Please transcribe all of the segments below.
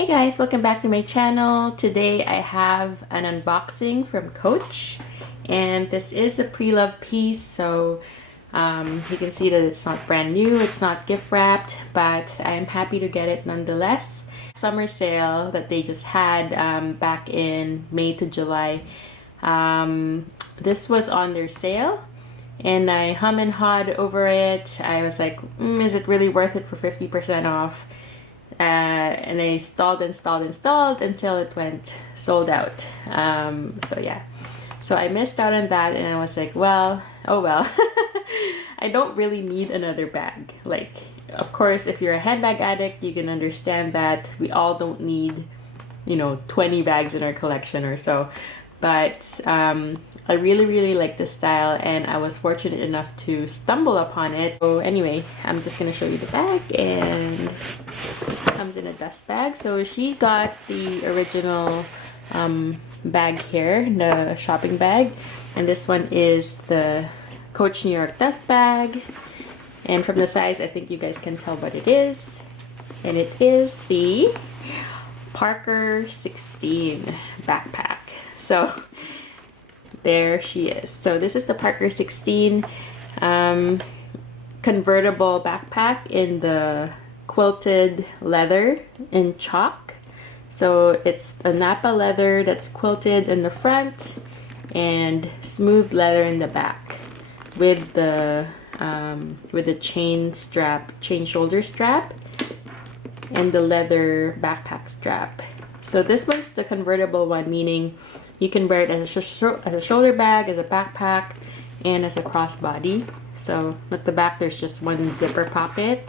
Hey guys, welcome back to my channel. Today I have an unboxing from Coach, and this is a pre-loved piece, so you can see that it's not brand new, it's not gift wrapped, but I'm happy to get it nonetheless. Summer sale that they just had back in May to July. This was on their sale and I hum and hawed over it. I was like, is it really worth it for 50% off? And I installed until it went sold out. So yeah, so I missed out on that, and I was like, well, oh well. I don't really need another bag. Like, of course, if you're a handbag addict, you can understand that we all don't need, 20 bags in our collection or so. But I really like this style, and I was fortunate enough to stumble upon it. So anyway, I'm just gonna show you the bag, and it comes in a dust bag. So she got the original bag here, the shopping bag, and this one is the Coach New York dust bag. And from the size, I think you guys can tell what it is, and it is the Parker 16 backpack. So there she is. So this is the Parker 16 convertible backpack in the quilted leather in chalk. So it's a Napa leather that's quilted in the front and smooth leather in the back with the chain shoulder strap and the leather backpack strap. So this one's the convertible one, meaning you can wear it as a shoulder bag, as a backpack, and as a crossbody. So at the back, there's just one zipper pocket.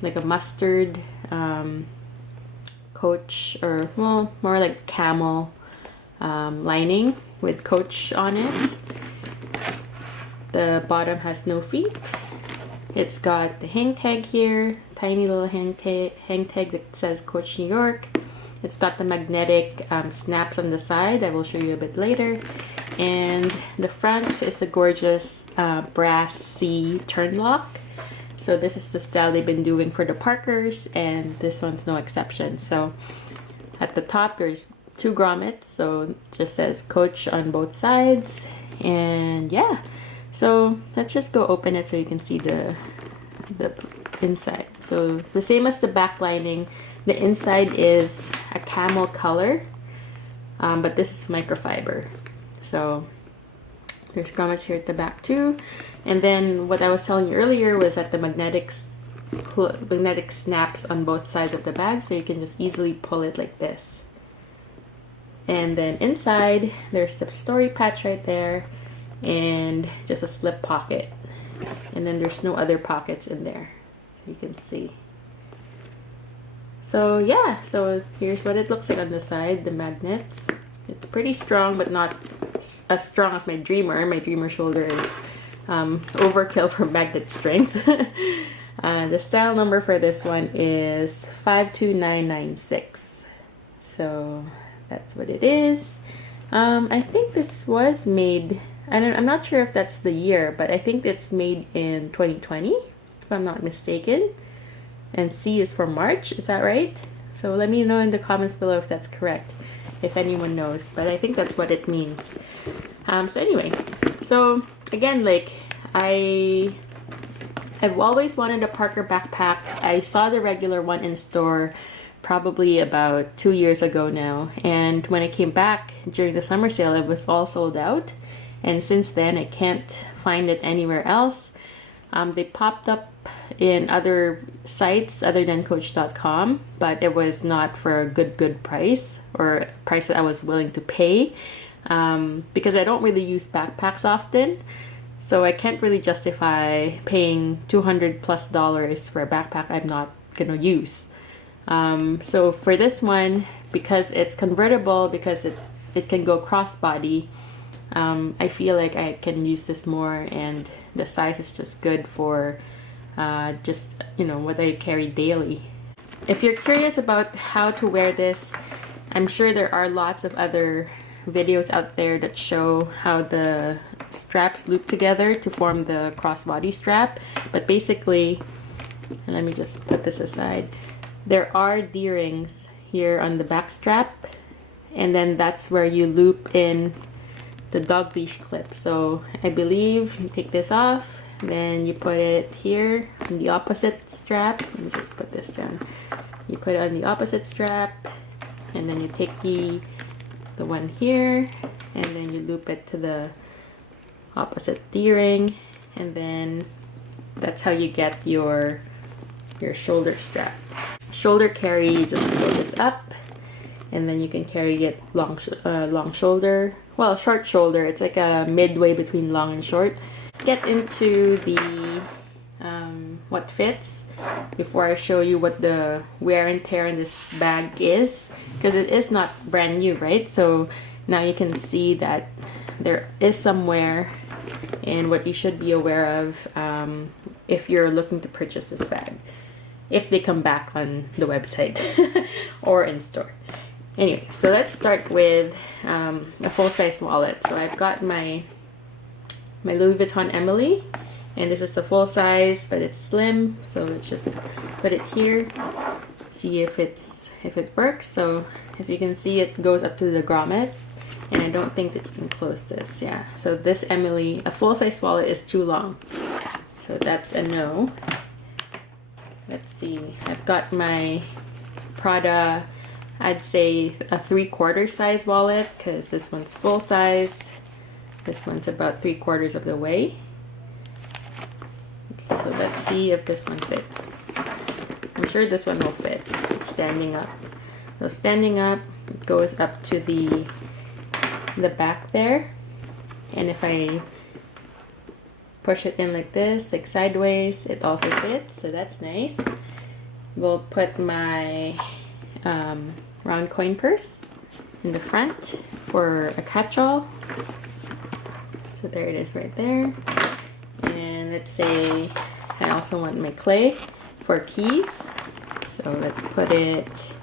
Like a mustard Coach, or well, more like camel lining with Coach on it. The bottom has no feet. It's got the hang tag here, tiny little hang tag that says Coach New York. It's got the magnetic snaps on the side. I will show you a bit later. And the front is a gorgeous brass C turn lock. So this is the style they've been doing for the Parkers, and this one's no exception. So at the top, there's two grommets, so it just says Coach on both sides. And yeah, so let's just go open it so you can see the inside. So the same as the back lining, the inside is a camel color, but this is microfiber. So there's grommets here at the back too. And then what I was telling you earlier was that the magnetic snaps on both sides of the bag, so you can just easily pull it like this. And then inside, there's the story patch right there, and just a slip pocket. And then there's no other pockets in there, you can see. So yeah, so here's what it looks like on the side, the magnets. It's pretty strong, but not as strong as my Dreamer. My Dreamer shoulder is overkill for magnet strength. The style number for this one is 52996. So that's what it is. I think this was made, I'm not sure if that's the year, but I think it's made in 2020, if I'm not mistaken. And C is for March, is that right? So let me know in the comments below if that's correct, if anyone knows, but I think that's what it means. So anyway, so again, like I've always wanted a Parker backpack. I saw the regular one in store probably about 2 years ago now, and when it came back during the summer sale, it was all sold out, and since then I can't find it anywhere else. They popped up in other sites other than Coach.com, but it was not for a good price, or a price that I was willing to pay, because I don't really use backpacks often, so I can't really justify paying $200+ for a backpack I'm not gonna use. So for this one, because it's convertible, because it can go crossbody, I feel like I can use this more, and the size is just good for just what I carry daily. If you're curious about how to wear this, I'm sure there are lots of other videos out there that show how the straps loop together to form the crossbody strap, but basically, and let me just put this aside, there are D-rings here on the back strap, and then that's where you loop in the dog leash clip. So I believe you take this off, then you put it here on the opposite strap. Let me just put this down. You put it on the opposite strap, and then you take the one here, and then you loop it to the opposite D-ring, and then that's how you get your shoulder strap. Shoulder carry, you just pull this up, and then you can carry it long shoulder, well, short shoulder. It's like a midway between long and short. Let's get into the what fits before I show you what the wear and tear in this bag is, because it is not brand new, right? So now you can see that there is some wear, and what you should be aware of if you're looking to purchase this bag, if they come back on the website or in store. Anyway, so let's start with a full-size wallet. So I've got my Louis Vuitton Emily, and this is a full size, but it's slim. So let's just put it here, see if it works. So as you can see, it goes up to the grommets, and I don't think that you can close this. Yeah, so this Emily, a full-size wallet, is too long, so that's a no. Let's see, I've got my Prada, I'd say a 3/4 size wallet, because this one's full size, this one's about 3/4 of the way. Okay, so let's see if this one fits. I'm sure this one will fit. Standing up. So standing up, it goes up to the back there, and if I push it in like this, like sideways, it also fits, so that's nice. We'll put my round coin purse in the front for a catch-all. So there it is right there. And let's say I also want my clay for keys, so let's put it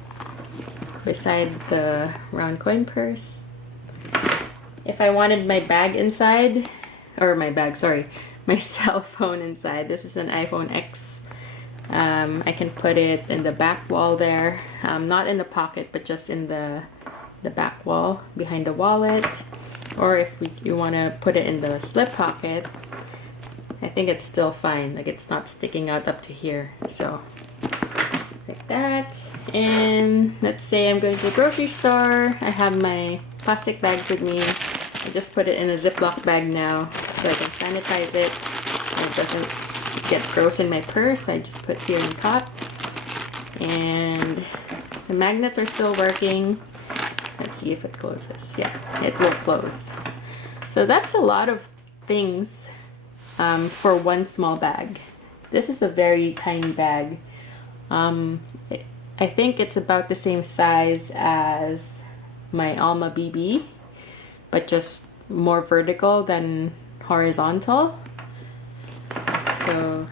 beside the round coin purse. If I wanted my bag inside, or my bag, sorry, my cell phone inside, this is an iPhone X. I can put it in the back wall there, not in the pocket, but just in the back wall behind the wallet. Or if you want to put it in the slip pocket, I think it's still fine, like it's not sticking out up to here. So like that. And let's say I'm going to the grocery store, I have my plastic bags with me. I just put it in a Ziploc bag now so I can sanitize it and it doesn't get gross in my purse. I just put here on top, and the magnets are still working. Let's see if it closes. Yeah, it will close. So that's a lot of things for one small bag. This is a very tiny bag. I think it's about the same size as my Alma BB, but just more vertical than horizontal. So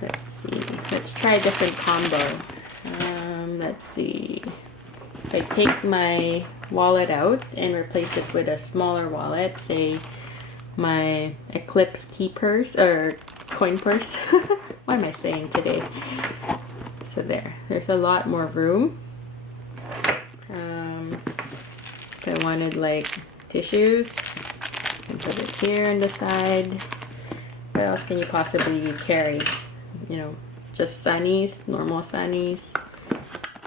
let's see, let's try a different combo. Let's see, if I take my wallet out and replace it with a smaller wallet, say my Eclipse key purse or coin purse. What am I saying today? So there's a lot more room. If I wanted like tissues, I put it here on the side. What else can you possibly carry? You know, just sunnies, normal sunnies.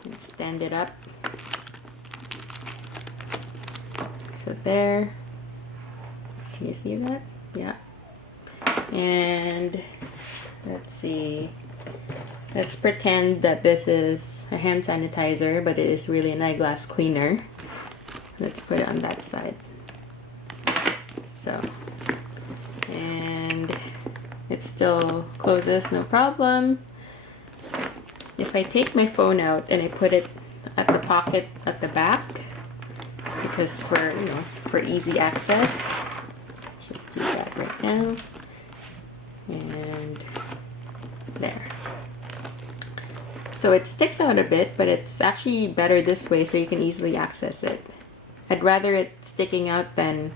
And stand it up. So there. Can you see that? Yeah. And let's see. Let's pretend that this is a hand sanitizer, but it is really an eyeglass cleaner. Let's put it on that side. So, and it still closes, no problem. If I take my phone out and I put it at the pocket at the back, because for easy access, let's just do that right now. And there. So it sticks out a bit, but it's actually better this way so you can easily access it. I'd rather it sticking out than,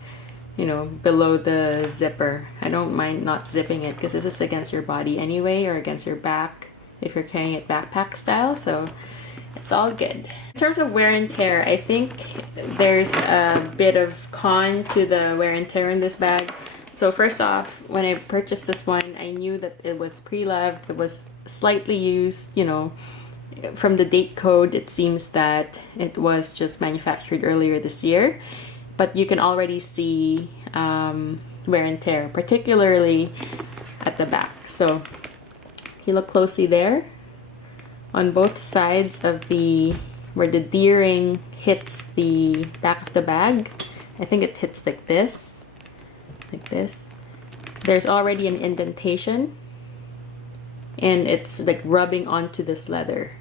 below the zipper. I don't mind not zipping it because this is against your body anyway, or against your back. if you're carrying it backpack style, so it's all good. In terms of wear and tear, I think there's a bit of con to the wear and tear in this bag. So first off, when I purchased this one, I knew that it was pre-loved. It was slightly used, you know. From the date code, it seems that it was just manufactured earlier this year, but you can already see wear and tear, particularly at the back. So if you look closely there, on both sides of where the D-ring hits the back of the bag, I think it hits like this, there's already an indentation, and it's like rubbing onto this leather.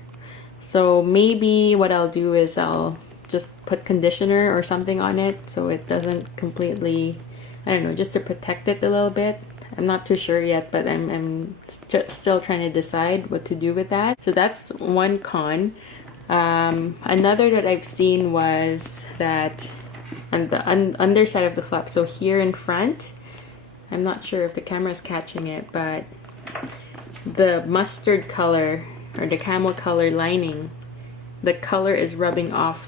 So maybe what I'll do is I'll just put conditioner or something on it so it doesn't completely, I don't know, just to protect it a little bit. I'm not too sure yet, but I'm still trying to decide what to do with that. So that's one con. Another that I've seen was that on the underside of the flap, so here in front, I'm not sure if the camera is catching it, but the mustard color or the camel color lining, the color is rubbing off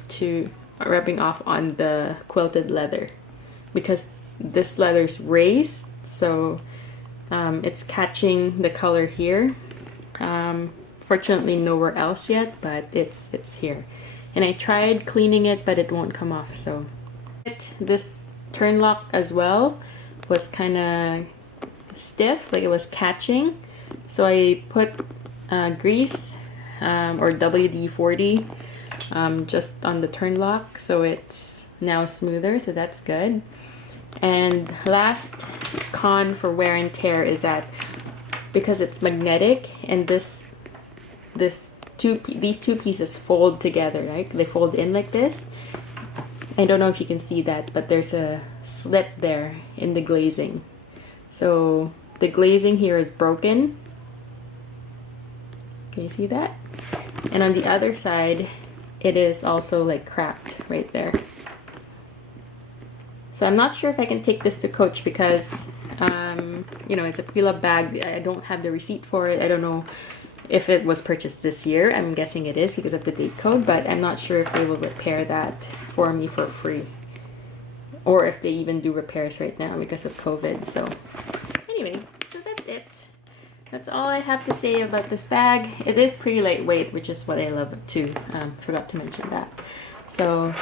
on the quilted leather because this leather's raised, so it's catching the color here. Fortunately nowhere else yet, but it's here. And I tried cleaning it, but it won't come off. So this turn lock as well was kind of stiff, like it was catching. So I put grease or WD-40 just on the turn lock, so it's now smoother, so that's good. And last con for wear and tear is that because it's magnetic and these two pieces fold together, right? They fold in like this. I don't know if you can see that, but there's a slit there in the glazing. So the glazing here is broken. Can you see that? And on the other side, it is also like cracked right there. So I'm not sure if I can take this to Coach because, you know, it's a pre-loved bag. I don't have the receipt for it. I don't know if it was purchased this year. I'm guessing it is because of the date code, but I'm not sure if they will repair that for me for free. Or if they even do repairs right now because of COVID. So anyway, so that's it. That's all I have to say about this bag. It is pretty lightweight, which is what I love too. Forgot to mention that. So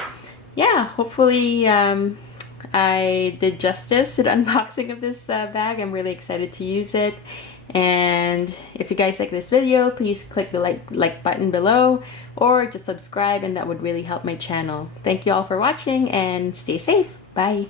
yeah, hopefully I did justice to the unboxing of this bag. I'm really excited to use it. And if you guys like this video, please click the like button below or just subscribe, and that would really help my channel. Thank you all for watching and stay safe. Bye.